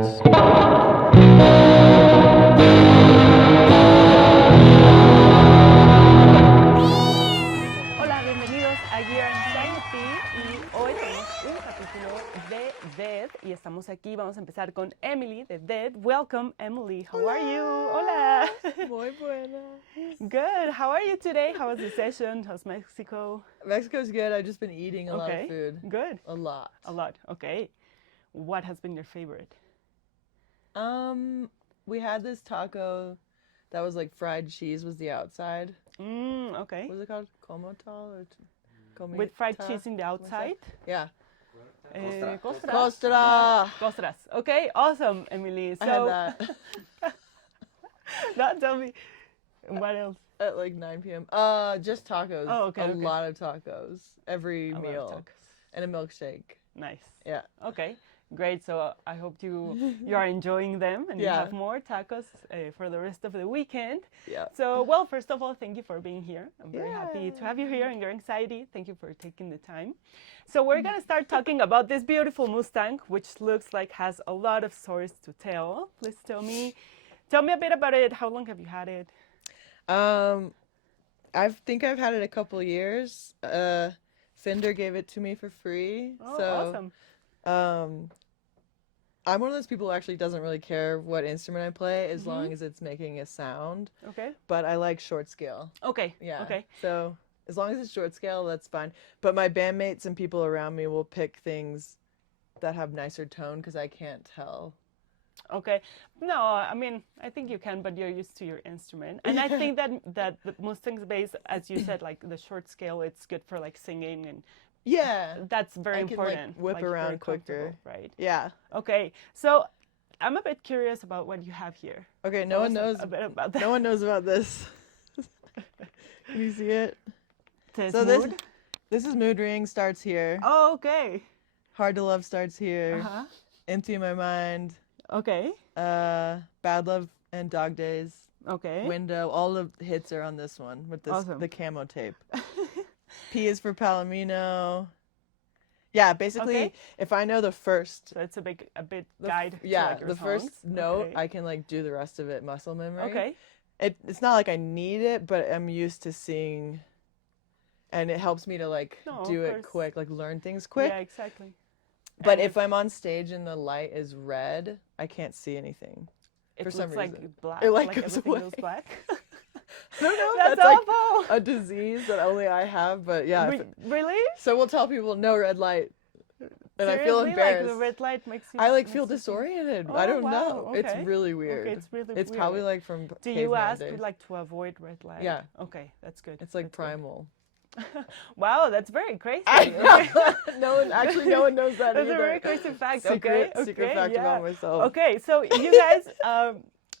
Beats. Hola, bienvenidos a Year Anxiety y hoy tenemos un capítulo de Dead y estamos aquí, vamos a empezar con Emily de Dead. Welcome, Emily. How are you? Hola. Muy buena. Good. How are you today? How was the session? How's Mexico? Mexico's good. I've just been eating a lot of food. Good. A lot. A lot. Okay. What has been your favorite? We had this taco that was like fried cheese was the outside. Okay. What was it called? Como tal or With fried cheese in the outside? Yeah. Costras. Costra. Costras. Okay, awesome, Emily. I So, had that now tell me, what else? at like 9 p.m. Just tacos. Oh, okay, A okay. lot of tacos every A lot of meal tacos. and a milkshake. Nice. Yeah. Okay, great. So I hope you are enjoying them and you Yeah. have more tacos for the rest of the weekend. Yeah. So, well, first of all, thank you for being here. I'm very happy Yeah. to have you here and your anxiety. Thank you for taking the time. So we're going to start talking about this beautiful Mustang, which looks like has a lot of stories to tell. Please tell me a bit about it. How long have you had it? I think I've had it a couple years. Fender gave it to me for free. Oh, so awesome. I'm one of those people who actually doesn't really care what instrument I play as long as it's making a sound. Okay. But I like short scale. Okay. Yeah. Okay. So as long as it's short scale, that's fine. But my bandmates and people around me will pick things that have nicer tone because I can't tell. Okay. No, I mean, I think you can, but you're used to your instrument. And I think that the Mustang's bass, as you said, like the short scale, it's good for like singing, and Yeah. that's very I can, like, important. whip very around quicker. comfortable, right? Yeah. Okay. So I'm a bit curious about what you have here. Okay. No Tell one us knows. a bit about that. No one knows about this. Can you see it? This So mood? this is Mood Ring starts here. Oh, okay. Hard to Love starts here. Uh-huh. Empty My Mind. Okay. Bad Love and Dog Days. Okay. Window. All the hits are on this one with this Awesome. the camo tape. P is for Palomino. Yeah, basically, Okay. if I know the first, So it's a bit the guide. to, yeah, like, your the first songs. note, Okay. I can like do the rest of it muscle memory. Okay. It's not like I need it, but I'm used to seeing, and it helps me to like No, do of it course. quick, like learn things quick. Yeah, exactly. But And if I'm on stage and the light is red, I can't see anything. it for some looks like reason, black, it, like, like goes everything away. goes black. I don't know if That's that's like awful. a disease that only I have, but yeah. Really? So we'll tell people no red light, and I feel Seriously? embarrassed. Like the red light makes you. I like makes feel you feel- disoriented. Oh, I don't wow, know. It's okay. really weird. Okay, it's really It's weird. probably like from Do you caveman ask days. like to avoid red light? Yeah. Okay, that's good. It's like That's good. primal. Wow, that's very crazy. Okay. No one knows that That's a either. very crazy fact. Secret Okay. fact yeah. about myself. Okay, so you guys,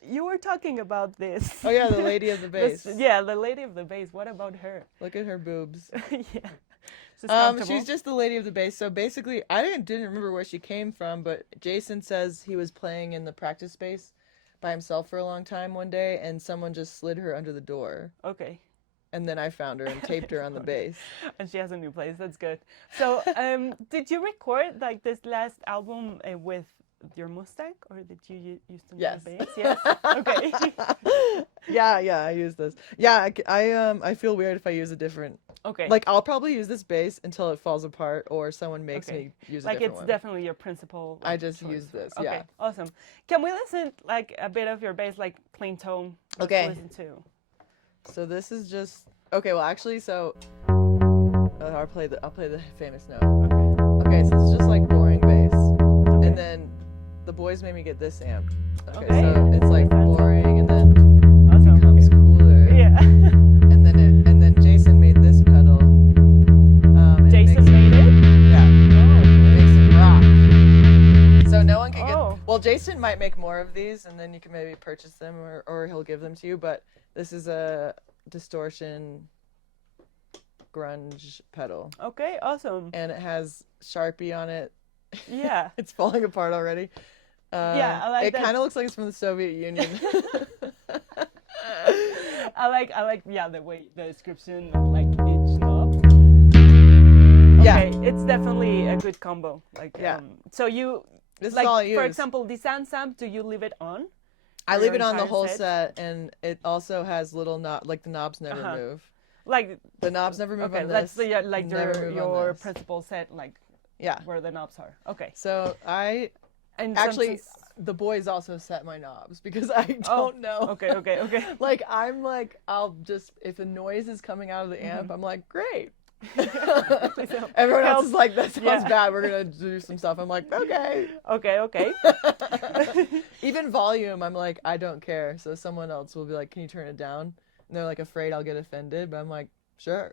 you were talking about this. Oh yeah, the lady of the bass. Yeah, the lady of the bass. What about her? Look at her boobs. Yeah. She's comfortable? She's just the lady of the bass. So basically, I didn't remember where she came from, but Jason says he was playing in the practice space by himself for a long time one day, and someone just slid her under the door, Okay. and then I found her and taped her on the bass. And she has a new place. That's good. So, did you record like this last album with your Mustang, or did you use the Yes. bass? Yes. Okay. Yeah, I use this. Yeah, I feel weird if I use a different. Okay. Like I'll probably use this bass until it falls apart, or someone makes Okay. me use a like different it's one. definitely your principal. I like, just choice use for- this, Okay. yeah. Awesome. Can we listen like a bit of your bass, like plain tone? Let's Okay. Listen to. So this is just okay. Well, actually, so I'll play the famous note. Okay, so it's just like boring bass, and then the boys made me get this amp. Okay, Okay. so it's like Fancy. boring, and then Awesome. it becomes cooler. Yeah. And then Jason made this pedal. And it Jason makes made it. Yeah, Oh. it makes it rock. So no one can Oh. get. Well, Jason might make more of these, and then you can maybe purchase them, or he'll give them to you. But this is a distortion grunge pedal, Okay. Awesome. and it has Sharpie on it. Yeah. It's falling apart already. Yeah, I like it that. kind of looks like it's from the Soviet Union. I like yeah the way the description of like each knob. Yeah. Okay, it's definitely a good combo. Like Yeah. so you This like is all I use. for example, the Sans amp, do you leave it on? I for leave your it on the entire whole set, and it also has little like the knobs never Uh-huh. move. Like The knobs never move okay, on that's this. the like never move on your this. principal set, like Yeah. where the knobs are. Okay. So And actually, sometimes- the boys also set my knobs because I Oh, don't know. okay, okay. Like I'm like, I'll just, if the noise is coming out of the amp, I'm like, great. Everyone else is like, that sounds Yeah. bad. We're gonna do some stuff. I'm like, okay. Okay. Even volume, I'm like, I don't care. So someone else will be like, can you turn it down? And they're like afraid I'll get offended, but I'm like, sure.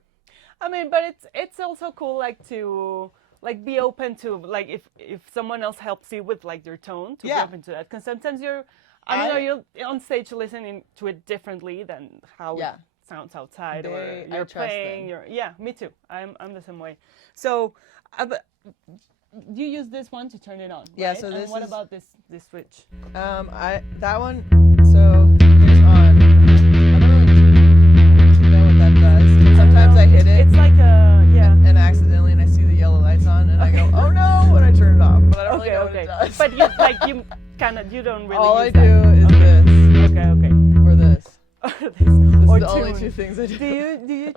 I mean, but it's also cool like to like be open to like if someone else helps you with like your tone to be Yeah. open to that, because sometimes you're I don't know, you're on stage listening to it differently than how Yeah. it sounds outside I or you're trust playing. them. Yeah, me too. I'm the same way. So, but you use this one to turn it on. Yeah, right? so And this what is- about this switch? That one, so it's on. I don't really know what that does. Sometimes I hit it It's like a yeah. and accidentally, and I see the yellow lights on, and I go, oh no, when I turn it off. But I don't really know what it does. But you like you kind of you don't really. all I use do that. is this Okay. or this. This Or or the only tune. two things I do. Do you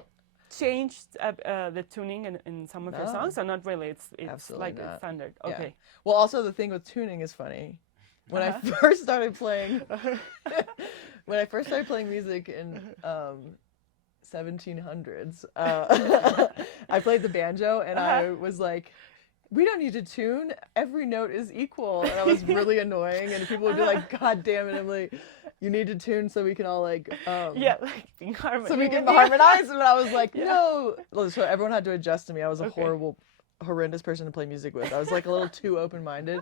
change the tuning in some of your No. songs, or not really? It's Absolutely like not. standard. Yeah. Okay. Well, also the thing with tuning is funny. When I Uh-huh. first started playing, music in 1700s, I played the banjo, and I was like, we don't need to tune. Every note is equal, and I was really annoying. And people would be like, God damn it, Emily, you need to tune so we can all like Yeah, like being harmony. so we can with you. harmonize. And I was like, Yeah. no. So everyone had to adjust to me. I was a Okay. horrendous person to play music with. I was like a little too open-minded.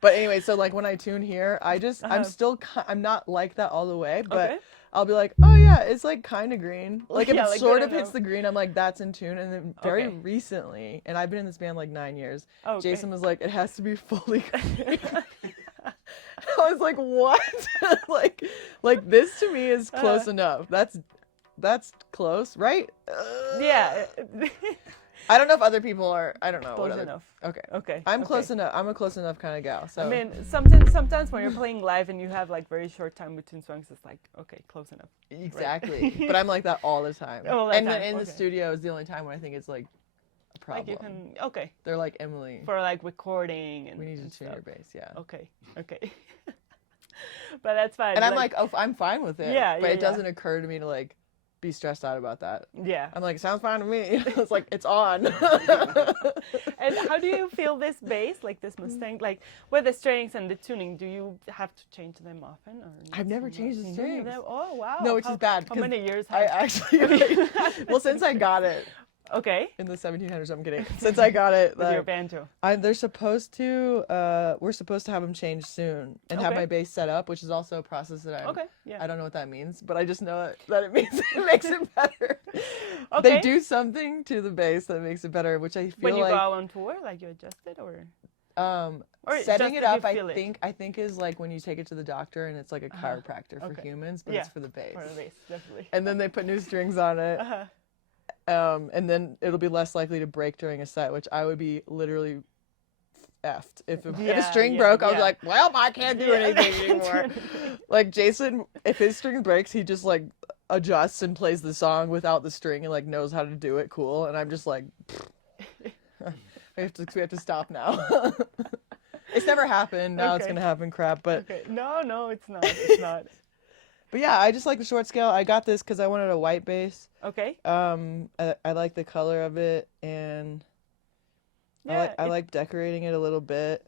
But anyway, so like when I tune here, I'm not like that all the way, but Okay. I'll be like, oh yeah, it's like kind of green. Like if Yeah, it like sort good of hits enough. the green, I'm like, that's in tune. And then very Okay. recently, and I've been in this band like 9 years, Okay. Jason was like, it has to be fully green. I was like, what? like this to me is close enough. That's close, right? Yeah. I don't know if other people are. I don't know. Close what other- enough. Okay. Okay. I'm okay. close enough. I'm a close enough kind of gal. So I mean, sometimes when you're playing live and you have like very short time between songs, it's like okay, close enough. exactly. But I'm like that all the time. All the and time, then in the okay. studio is the only time when I think it's like a problem. Like you can okay They're like, Emily, for like recording and we need and to tune your stuff. bass. Yeah. Okay. But that's fine. And I'm like, oh, I'm fine with it. Yeah, But yeah, it doesn't occur to me to like be stressed out about that. yeah. I'm like, sounds fine to me. It's like, it's on. And how do you feel this bass, like this Mustang, like with the strings and the tuning? Do you have to change them often, or I've never changed the None of strings. them? Oh wow. No, which is bad. How 'cause many years? I Have... actually, well, since I got it Okay. in the 1700s, I'm kidding. Since I got it, With your like, banjo. they're supposed to, we're supposed to have them changed soon and have Okay. my bass set up, which is also a process that Okay. Yeah. I don't know what that means, but I just know that it means it makes it better. Okay. They do something to the bass that makes it better, which I feel When you like go out on tour, like you adjust it, or Or setting just it if you up, I feel it. think is like when you take it to the doctor and it's like a chiropractor for Okay. humans, but Yeah. it's for the bass. for the bass, definitely. And then they put new strings on it. Uh-huh. And then it'll be less likely to break during a set, which I would be literally effed. If a Yeah, string yeah, broke, I was yeah. like, well, I can't do Yeah. anything anymore. Like Jason, if his string breaks, he just like adjusts and plays the song without the string and like knows how to do it cool. And I'm just like, we have to stop now. It's never happened. Now it's Okay. gonna happen. Crap. But Okay. No, it's not. It's not. but yeah, I just like the short scale. I got this because I wanted a white bass. Okay. I like the color of it, and Yeah. I like decorating it a little bit.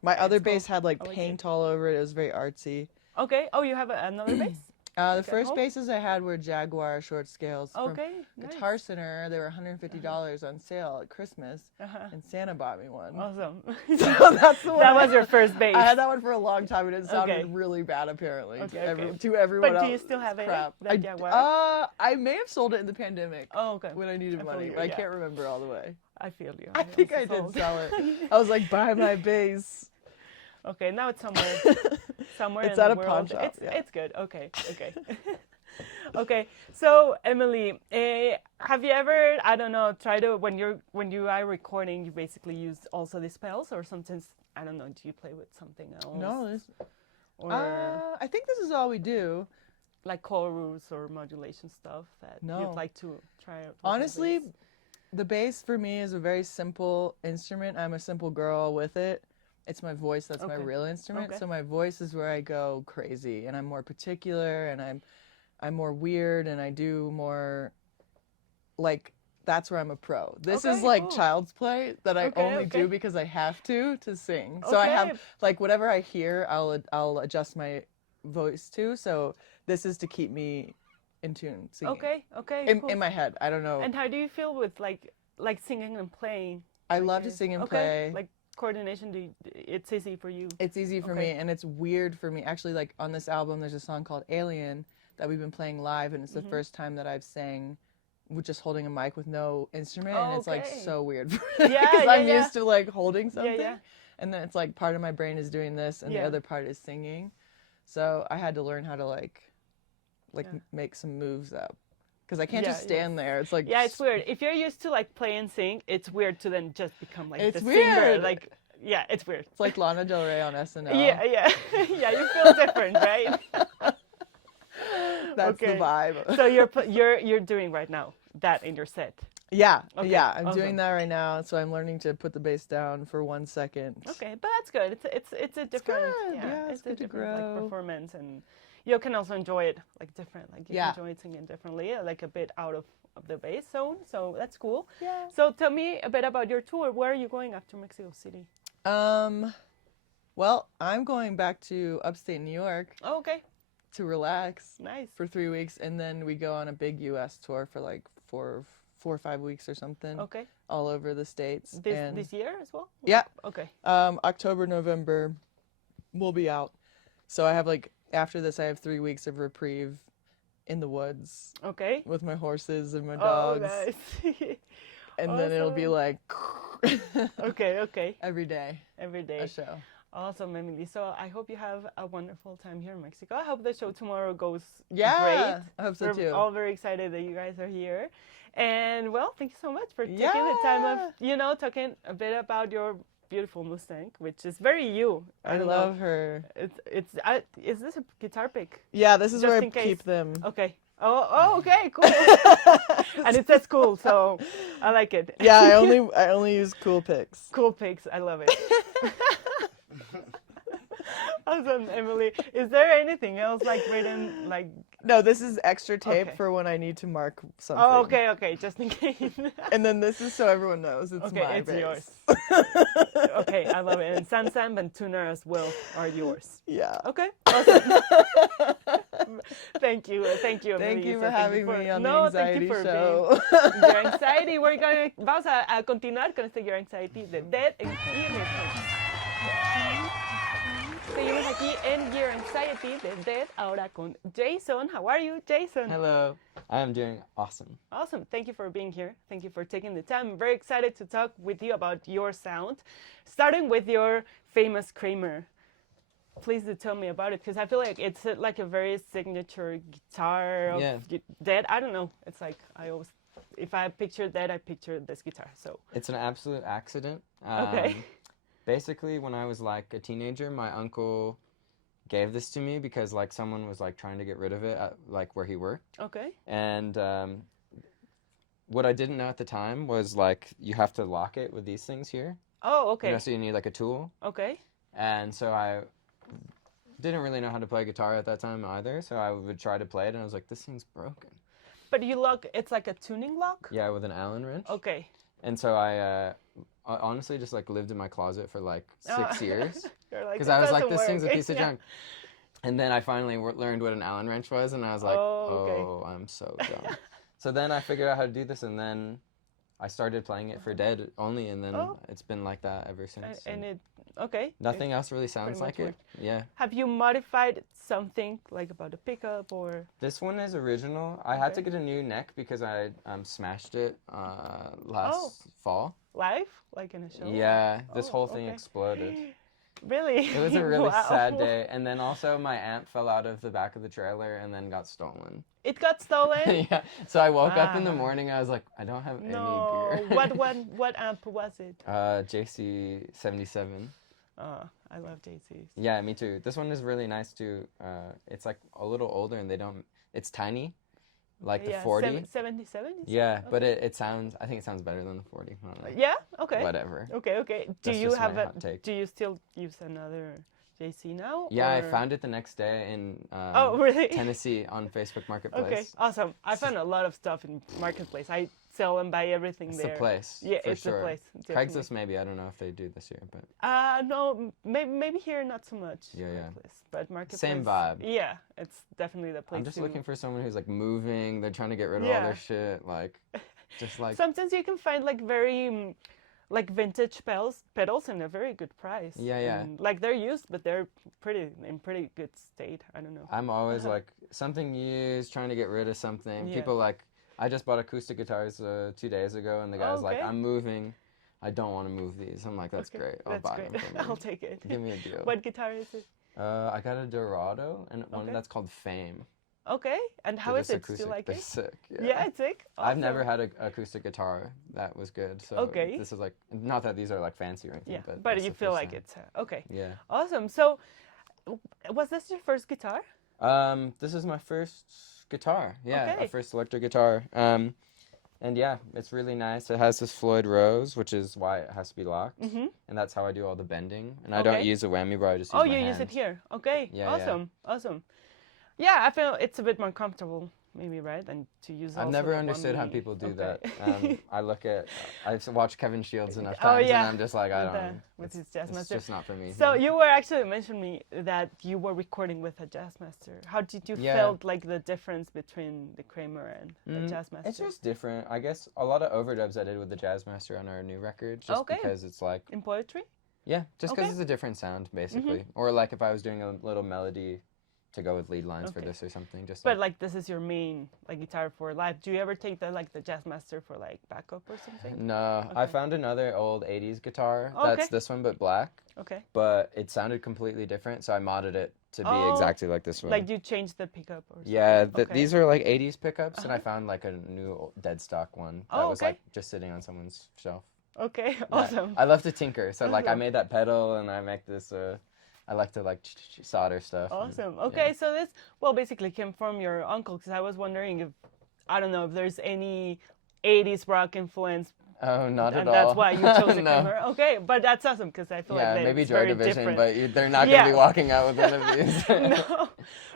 My other it's cool. bass had like I like paint all over it. It was very artsy. Okay. Oh, you have another bass? The Okay, first home? basses I had were Jaguar short scales from Okay. Nice. Guitar Center. They were $150 on sale at Christmas, Uh-huh. and Santa bought me one. Awesome. So that's the one. That was your first bass. I had that one for a long time, and it sounded Okay. really bad apparently Okay, to everyone But else. do you still have It's it, crap. that Jaguar? I may have sold it in the pandemic Oh, okay. when I needed I feel money, you, but I yeah. can't remember all the way. I feel you. I think I also did sold. sell it. I was like, buy my bass. Okay, now it's somewhere It's in at the a pawn world. shop, It's yeah. it's good. Okay. Okay. So Emily, have you ever, I don't know, tried to when you are recording, you basically use also the spells, or sometimes I don't know, do you play with something else? No, Or I think this is all we do. like chorus or modulation stuff that No. you'd like to try out? with the Honestly, bass? the bass for me is a very simple instrument. I'm a simple girl with it. It's my voice that's my Okay. real instrument. Okay. So my voice is where I go crazy, and I'm more particular, and I'm more weird, and I do more like that's where I'm a pro. This is Okay, like cool. child's play that I Okay, only okay. do because I have to sing. So I have Okay. like whatever I hear, I'll adjust my voice to. So this is to keep me in tune singing. Okay, okay. cool. In my head. I don't know. And how do you feel with like singing and playing? I Like, love to sing and okay, play. Like coordination, it's easy for you. It's easy for Okay. me, and it's weird for me. Actually, like on this album, there's a song called Alien that we've been playing live, and it's the first time that I've sang with just holding a mic with no instrument, and it's like Okay. so weird Yeah, because yeah, I'm yeah. used to like holding something, yeah. and then it's like part of my brain is doing this, and Yeah. the other part is singing. So I had to learn how to like Yeah. make some moves up because I can't Yeah, just stand there. It's like Yeah, it's weird. If you're used to like play and sing, it's weird to then just become like It's the singer. weird. Like, yeah, it's weird. It's like Lana Del Rey on SNL. Yeah, yeah, yeah. You feel different, right? That's okay. the vibe. So you're doing right now that in your set. Yeah, Okay, yeah, I'm awesome. doing that right now. So I'm learning to put the bass down for 1 second. Okay, but that's good. It's a different good. Yeah, it's a good to different like grow. performance, and you can also enjoy it like different. Like you Yeah. can enjoy it singing differently, like a bit out of the bass zone. So that's cool. Yeah. So tell me a bit about your tour. Where are you going after Mexico City? Well, I'm going back to upstate New York Oh, okay, to relax nice. for 3 weeks, and then we go on a big U.S. tour for like four or 5 weeks or something, Okay, all over the states. and this year as well. yeah, Okay. October, November, we'll be out. So I have like after this, I have 3 weeks of reprieve in the woods Okay. with my horses and my Oh, dogs, nice. and then it'll be awesome. like Okay. every day Every day. a show. Awesome, Emily. So I hope you have a wonderful time here in Mexico. I hope the show tomorrow goes Yeah, great. I hope so We're too. all very excited that you guys are here. And well, thank you so much for taking the time of, talking a bit about your beautiful Mustang, which is very you. I don't love know. her. Is this a guitar pick? Yeah, this is Just where I in case. keep them. Okay. Oh, okay, cool. And it says cool, so I like it. Yeah, I only use cool picks. Cool pics. I love it. Awesome, Emily. Is there anything else like written like? No, this is extra tape Okay. for when I need to mark something. Oh, okay, just in case. And then this is so everyone knows it's Okay, my it's bass. yours. Okay, I love it. And Sam and Tuner as well are yours. Yeah. Okay, awesome. Thank you, Emily. Thank you So for having me on the thank anxiety you for show. being Your Anxiety. Vamos a continuar con este Your Anxiety de Dead en Seguimos aquí en Your Anxiety de Dead, ahora con Jason. How are you, Jason? Hello. I am doing awesome. Awesome. Thank you for being here. Thank you for taking the time. I'm very excited to talk with you about your sound, starting with your famous Kramer. Please do tell me about it, because I feel like it's like a very signature guitar of Yeah. Dead. I don't know. It's like if I picture Dead, I picture this guitar. So It's an absolute accident. Okay. Basically, when I was like a teenager, my uncle gave this to me because like someone was like trying to get rid of it at like where he worked. okay, And what I didn't know at the time was like you have to lock it with these things here. oh okay, You know, so you need like a tool. okay, And so I didn't really know how to play guitar at that time either. So I would try to play it, and I was like, this thing's broken. but you lock. It's like a tuning lock. Yeah, with an Allen wrench. Okay. And so I honestly just like lived in my closet for like 6 years You're like, because "It I was like, doesn't this thing's a work." piece of Yeah. junk. And then I finally learned what an Allen wrench was, and I was like, Oh, okay. oh, I'm so dumb. So then I figured out how to do this, and then I started playing it for Dead only, and then Oh. it's been like that ever since. And it okay. Nothing else really sounds much like it. Yeah. Have you modified something like about the pickup or? This one is original. I had to Okay. get a new neck because I smashed it last fall. Live, like in a show? Yeah, this Oh, whole thing okay. exploded. Really? It was a really Wow. sad day. And then also my amp fell out of the back of the trailer and then got stolen. It got stolen? Yeah. So I woke up in the Ah. morning, I was like, I don't have No. any gear. What amp was it? JC 77. I love JCs. Yeah, me too. This one is really nice too. It's like a little older and it's tiny, like the 40. 77? Yeah, but it sounds, I think it sounds better than the 40. I don't know. Yeah? Okay. Whatever. Okay. Do That's you just have my hot take. do you still use another JC now? Yeah, I or- found it the next day in Oh, really? Tennessee on Facebook Marketplace. Okay, awesome. I found a lot of stuff in Marketplace. I sell and buy everything It's there. the place. Yeah, for it's sure. the place. Craigslist maybe, I don't know if they do this year, but No, maybe here not so much. Yeah. Craigslist, but Marketplace. Same vibe. Yeah, it's definitely the place. I'm just to- looking for someone who's like moving, they're trying to get rid of all Yeah. their shit, like just like Sometimes you can find like very like vintage pedals in a very good price. Yeah. And, like they're used, but they're in pretty good state. I don't know. I'm always like something used, trying to get rid of something. Yeah. People like I just bought acoustic guitars 2 days ago, and the guy's like, Okay. "I'm moving. I don't want to move these." I'm like, "That's Okay, great. I'll That's buy great. them for me. I'll take it. Give me a deal." What guitar is it? I got a Dorado and one Okay. that's called Fame. Okay, and how They're is just it? Do you acoustic. like They're it? sick. Yeah, it's sick. I've never Awesome. had an acoustic guitar that was good. So Okay. this is like not that these are like fancy or anything, Yeah, but but that's you the feel first like time. it's okay. Yeah. Awesome. So, was this your first guitar? This is my first guitar. Yeah, Okay. my first electric guitar. And yeah, it's really nice. It has this Floyd Rose, which is why it has to be locked, Mm-hmm. and that's how I do all the bending. And I don't Okay. use a whammy bar. I just use Oh, my you use it hands. here. Okay. Yeah, yeah. Awesome. Yeah, I feel it's a bit more comfortable, maybe, right, than to use. I've also never the understood how whammy. people do Okay. that. I look at, I've watched Kevin Shields enough Oh, times, yeah. and I'm just like, I With don't the- know. with It's- his jazz it's master. just not for me. So you were actually mentioning me that you were recording with a Jazzmaster. How did you Yeah. felt like the difference between the Kramer and the Jazzmaster? It's just different. I guess a lot of overdubs I did with the Jazzmaster on our new record, just Okay. because it's like, in poetry. yeah, just because Okay. it's a different sound, basically. Or like if I was doing a little melody to go with lead lines for Okay. this or something. Just But like this is your main like guitar for live. Do you ever take the like the Jazzmaster for like backup or something? No, I Okay. found another old 80s guitar Okay. that's this one but black, Okay. but it sounded completely different, so I modded it to be Oh, exactly like this one. Like you change the pickup or something? Yeah, Okay. these are like 80s pickups, and I Uh-huh. found like a new dead stock one that Oh, was okay. like just sitting on someone's shelf. Okay. Yeah, Awesome. I love to tinker, so like I Awesome. made that pedal and I make this. I like to like solder stuff. and- Awesome. yeah. Okay, so this basically came from your uncle because I was wondering if I don't know if there's any 80s rock influence Oh, not at and all. that's why you chose the No. Kramer. Okay, but that's awesome because I feel Yeah, like maybe it's Joy very Division, different. but they're not gonna be Yeah. walking out with one of these. No,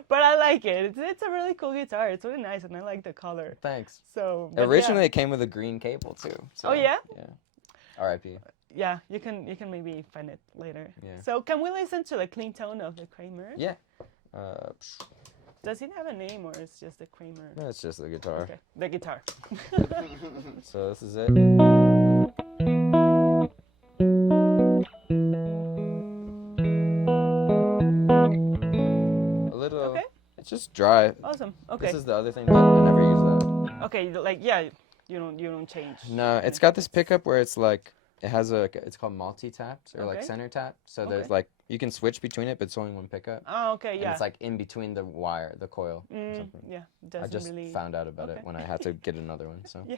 but I like it. It's a really cool guitar. It's really nice, and I like the color. Thanks. So but Originally, it came with a green cable too. So, Oh, yeah? Yeah. R.I.P. yeah, you can maybe find it later. Yeah. So can we listen to the clean tone of the Kramer? Yeah. Does it have a name or it's just the Kramer? No, it's just the guitar. Okay, the guitar. So this is it. A little. Okay. It's just dry. Awesome. Okay. This is the other thing, but I never use that. Okay, like yeah, you don't change. No, it's got this pickup where it's like it has it's called multi-tapped or like Okay. center tap. So there's Okay. like you can switch between it, but it's only one pickup. Oh, okay, And yeah. it's like in between the wire, the coil. or Mm, something. yeah, I doesn't just really. found out about Okay. it when I had to get another one. So Yeah.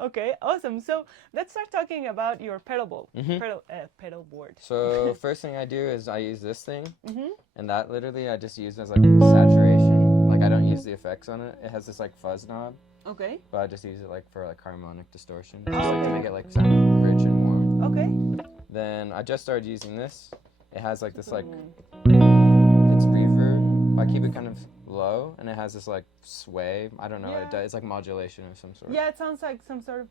Okay, awesome. So let's start talking about your pedal board. Mhm. Pedal board. So first thing I do is I use this thing, Mhm. and that literally I just use as like saturation. Like I don't use the effects on it. It has this like fuzz knob, Okay. but I just use it like for like harmonic distortion, just like to make it like sound rich and warm. Okay. Then I just started using this. It has like this like Mm. it's reverb. I keep it kind of low, and it has this like sway. I don't know. Yeah. It's like modulation of some sort. Yeah, it sounds like some sort of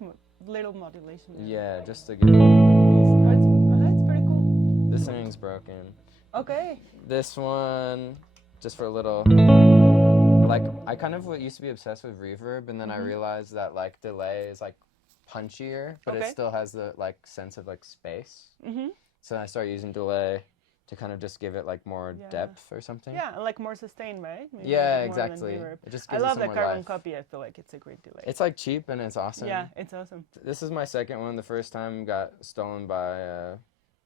little modulation. there. Yeah, just to give it a move. Oh, it's pretty cool. This thing's broken. Okay. This one, just for a little. Like I kind of used to be obsessed with reverb, and then I realized that like delay is like punchier, but Okay. it still has the like sense of like space. Mhm. So I started using delay to kind of just give it like more Yeah. depth or something. Yeah, and like more sustained, right? Maybe a Yeah, bit more than exactly. reverb. It just I gives it love some the more carbon life. copy. I feel like it's a great delay. It's like cheap and it's awesome. Yeah, it's awesome. This is my second one. The first time got stolen by a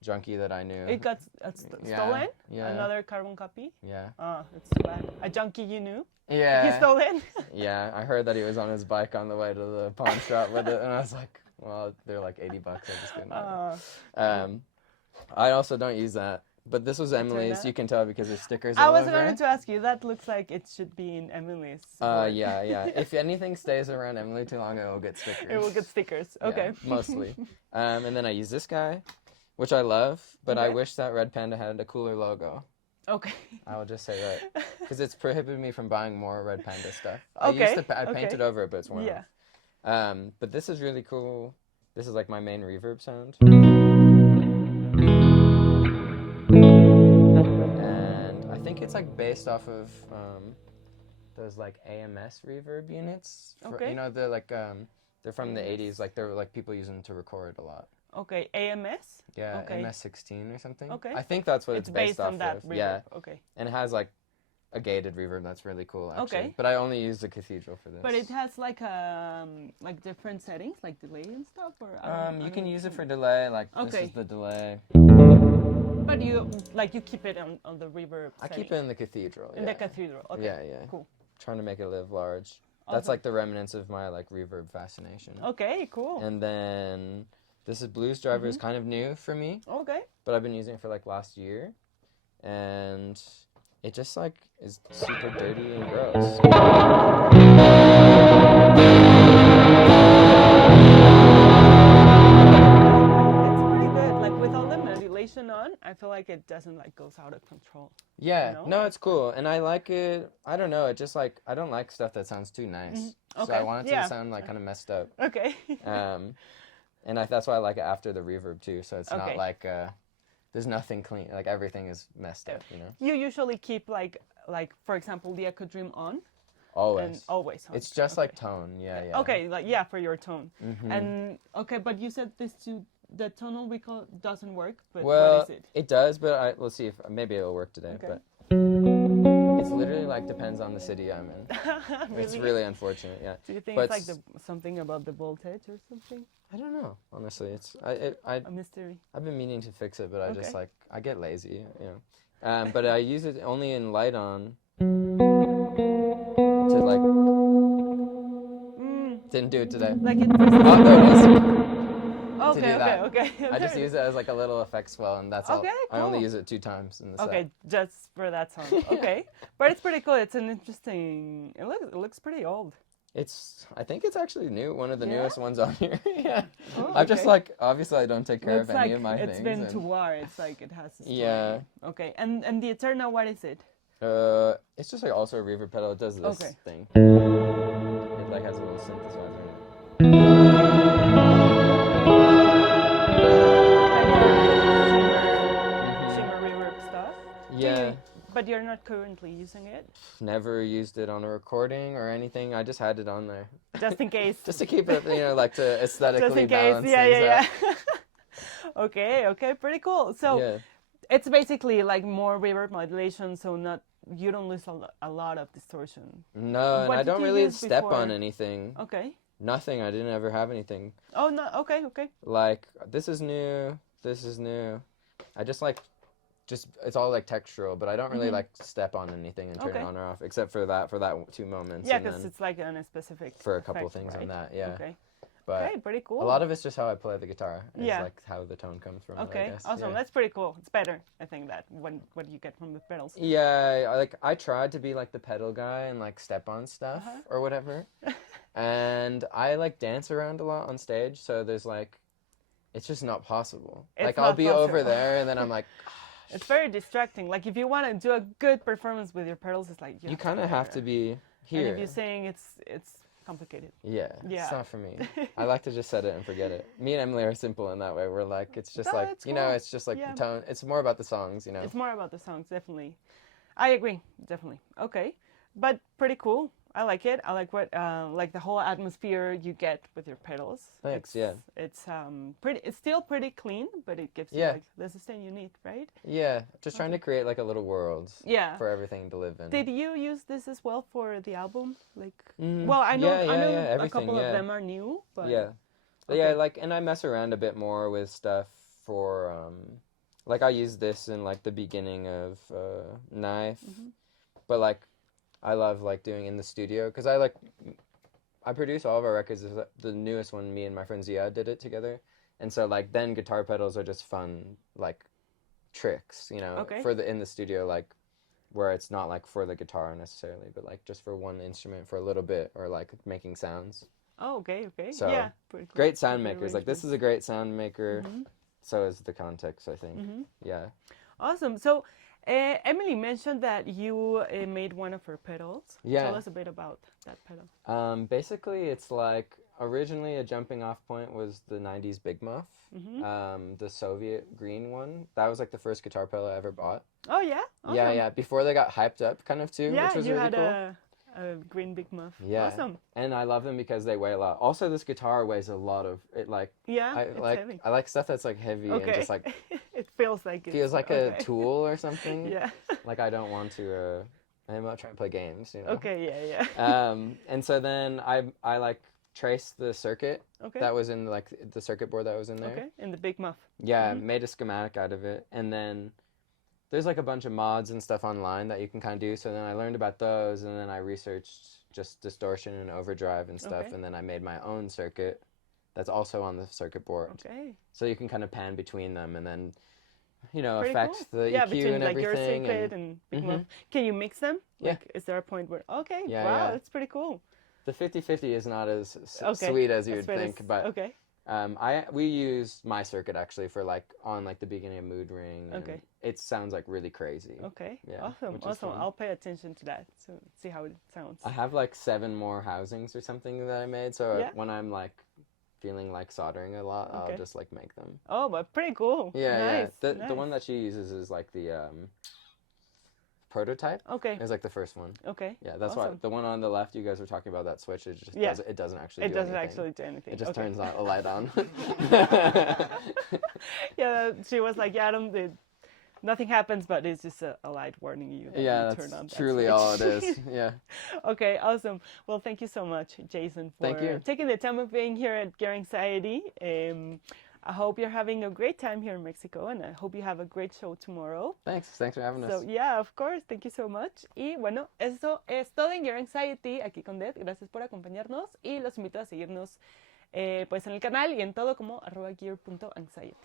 junkie that I knew. It got Yeah, stolen. Yeah. Another carbon copy. Yeah. Oh, it's too bad. A junkie you knew. He Yeah. stole it. Yeah. I heard that he was on his bike on the way to the pawn shop with it, and I was like, well, they're like $80. I just couldn't. have it. Oh, I also don't use that. But this was Emily's. that? You can tell because there's stickers I all was over going it. to ask you. That looks like it should be in Emily's. Yeah, board. yeah. If anything stays around Emily too long, it will get stickers. It will get stickers. Yeah, Okay. mostly. And then I use this guy, which I love, but I Okay. wish that Red Panda had a cooler logo. Okay. I will just say that. Because it's prohibited me from buying more Red Panda stuff. Okay, I painted okay. over it, but it's worn Yeah. off. But this is really cool. This is like my main reverb sound. And I think it's like based off of those like AMS reverb units. Okay. You know, they're like they're from the 80s. Like they're like people use them to record a lot. Okay. AMS. Yeah, Okay. MS-16 or something. Okay. I think that's what It's it's based off on that of. reverb. Yeah, Okay. and it has like a gated reverb that's really cool actually. Okay. But I only use the Cathedral for this. But it has like different settings, like delay and stuff, or You can use it for delay. Like this Okay. is the delay. But you keep it on the reverb. I keep it in the Cathedral. in the cathedral. Okay. Yeah, yeah. Cool. Trying to make it live large. That's Awesome. like the remnants of my like reverb fascination. Okay. Cool. And then this is Blues Driver is kind of new for me, Okay. but I've been using it for like last year, and it just like is super dirty and gross. It's pretty good. Like with all the modulation on, I feel like it doesn't like goes out of control. Yeah, know? no, it's cool, and I like it. I don't know, it just like I don't like stuff that sounds too nice, so Okay, I want it yeah. to sound like kind of messed up. Okay. And that's why I like it after the reverb too. So it's Okay. not like there's nothing clean. Like everything is messed up, you know. You usually keep like for example the Echo Dream on Always. and always on. It's just Okay. like tone. Yeah, yeah. Okay, like yeah, for your tone. Mhm. And okay, but you said the tonal recall doesn't work, but Well, what is it? it does, but let's see if maybe it'll work today. Okay. But it's literally like depends on the city I'm in. It's really unfortunate. Yeah. Do you think but it's like something about the voltage or something? I don't know. Honestly, it's A mystery. I've been meaning to fix it, but I just Okay. like I get lazy, you know. But I use it only in light on to like didn't do it today. Like it. Oh, there it is. Okay, do that. okay. I just use it as like a little effect swell, and that's all. Okay, I only cool. use it 2 times in the set. Okay, just for that song. Okay, but it's pretty cool. It's an interesting. It looks pretty old. I think it's actually new, one of the Yeah? newest ones on here. Yeah. Oh, I'm just okay. like, obviously I don't take care Looks of any like of my it's things. been and, to war. It's like it has. A story. Yeah. Okay, and the Eternal, what is it? It's just like also a reverb pedal. It does this Okay. thing. It like has a little synthesizer in it. Shimmer reverb stuff. Yeah. But you're not currently using it, Never used it on a recording or anything. I just had it on there. just in case. Just to keep it, like to aesthetically Just in case. balance Yeah, things yeah, out. yeah. Okay, pretty cool. So Yeah. it's basically like more reverb modulation, so you don't lose a lot of distortion. No, and What I did don't you really use step on before? anything. Okay. Nothing. I didn't ever have anything. Oh no. Okay. Like this is new. This is new. I just like, it's all like textural, but I don't really like step on anything and turn Okay. it on or off, except for that 2 moments. Yeah, and because then it's like on a specific. for a couple effect, things right? on that. Yeah. Okay. But Okay, pretty cool. a lot of it's just how I play the guitar. Is Yeah. like how the tone comes from. it, I Okay, guess. awesome. Yeah. That's pretty cool. It's better, I think, that what you get from the pedals. Yeah, I tried to be like the pedal guy and like step on stuff Uh-huh. or whatever. And I like dance around a lot on stage, so there's like it's just not possible. It's like I'll not be over possible. there and then I'm like It's very distracting. Like if you want to do a good performance with your pedals, it's like you kind of have to be And here. if you sing, it's complicated. Yeah, Yeah. it's not for me. I like to just set it and forget it. Me and Emily are simple in that way. We're like it's just No, like it's you know, cool. it's just like Yeah. the tone. It's more about the songs, you know. It's more about the songs, definitely. I agree, definitely. Okay, but pretty cool. I like it. I like what like the whole atmosphere you get with your pedals. Thanks, It's, yeah. It's pretty. It's still pretty clean, but it gives you Yeah. like the sustain you need, right? Yeah, just trying to create like a little world Yeah. for everything to live in. Did you use this as well for the album? Like, Mhm. well, I know, Yeah, I yeah, know yeah, a everything, couple yeah. of them are new, but Yeah. Okay. Yeah, like, and I mess around a bit more with stuff for, like, I use this in, like, the beginning of Knife, Mm-hmm. but, like, I love, like, doing in the studio, because I produce all of our records. The newest one, me and my friend Ziad did it together, And so like then guitar pedals are just fun like tricks, you know, Okay. for the in the studio, like where it's not like for the guitar necessarily, but like just for one instrument for a little bit or like making sounds. Oh, okay, okay. So, yeah, pretty cool. Great sound Pretty makers. Like this arrangement. is a great sound maker. Mhm. So is the context, I think. Mhm. Yeah. Awesome. So, Emily mentioned that you made one of her pedals. Yeah. Tell us a bit about that pedal. Basically, it's like originally a jumping off point was the 90s Big Muff, the Soviet green one. That was like the first guitar pedal I ever bought. Oh, yeah? Awesome. Yeah, yeah. Before they got hyped up kind of too, Yeah, which was you really had cool. a green Big Muff. Yeah. Awesome. And I love them because they weigh a lot. Also, this guitar weighs a lot of it. Like Yeah, I it's heavy. I like stuff that's like heavy and Okay. just like It feels like it's... feels like okay. a tool or something. Yeah. Like I don't want to. I'm not trying to play games, you know. Okay, yeah, yeah. And so then I like traced the circuit Okay. that was in like the circuit board that was in there. Okay, in the Big Muff. Yeah, made a schematic out of it, and then there's like a bunch of mods and stuff online that you can kind of do. So then I learned about those, and then I researched just distortion and overdrive and stuff, Okay. and then I made my own circuit that's also on the circuit board. Okay. So you can kind of pan between them, and then you know Pretty affect cool. the Yeah, EQ between and like your everything. circuit and Big Mhm. Muff. Can you mix them? Yeah. Like, is there a point where... Okay, Yeah, wow, yeah. that's pretty cool. The 50-50 is not as Okay. sweet as you'd As well think, as- but Okay. we use my circuit actually for like on like the beginning of Mood Ring. And Okay. it sounds like really crazy. Okay. Yeah, Awesome. which is Awesome. fun. I'll pay attention to that to see how it sounds. I have like 7 more housings or something that I made. So Yeah. when I'm like feeling like soldering a lot, Okay. I'll just like make them. Oh, but pretty cool. Yeah, Nice. yeah. Nice. The one that she uses is like the prototype. Okay. Is like the first one. Okay. Yeah, that's why Awesome. the one on the left you guys were talking about, that switch. It just Yeah. doesn't actually It do doesn't anything. actually do anything. It just Okay. turns a light on. Yeah, she was like, yeah, nothing happens, but it's just a light warning you that Yeah, you turn on that's that truly switch. all it is. Yeah. Okay, awesome. Well, thank you so much, Jason, for Thank you. taking the time of being here at Gear Anxiety. I hope you're having a great time here in Mexico, and I hope you have a great show tomorrow. Thanks for having us. So, yeah, of course. Thank you so much. Y bueno, eso es todo en Gear Anxiety aquí con Dead. Gracias por acompañarnos y los invito a seguirnos pues en el canal y en todo como @gear.anxiety.